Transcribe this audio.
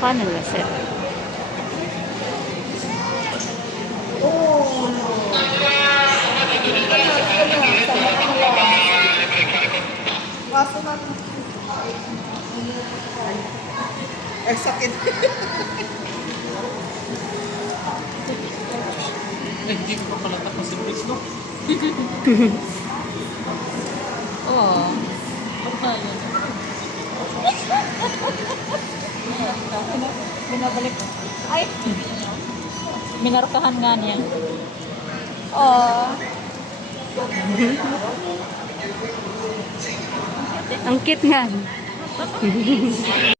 Paano na, sir? Kaso na. Ay, sakit. Hindi ko pala tapos yung bris, no? Oo. Binabalik. Ay! Minarkahan nga niya. Oh. Ang cute nga.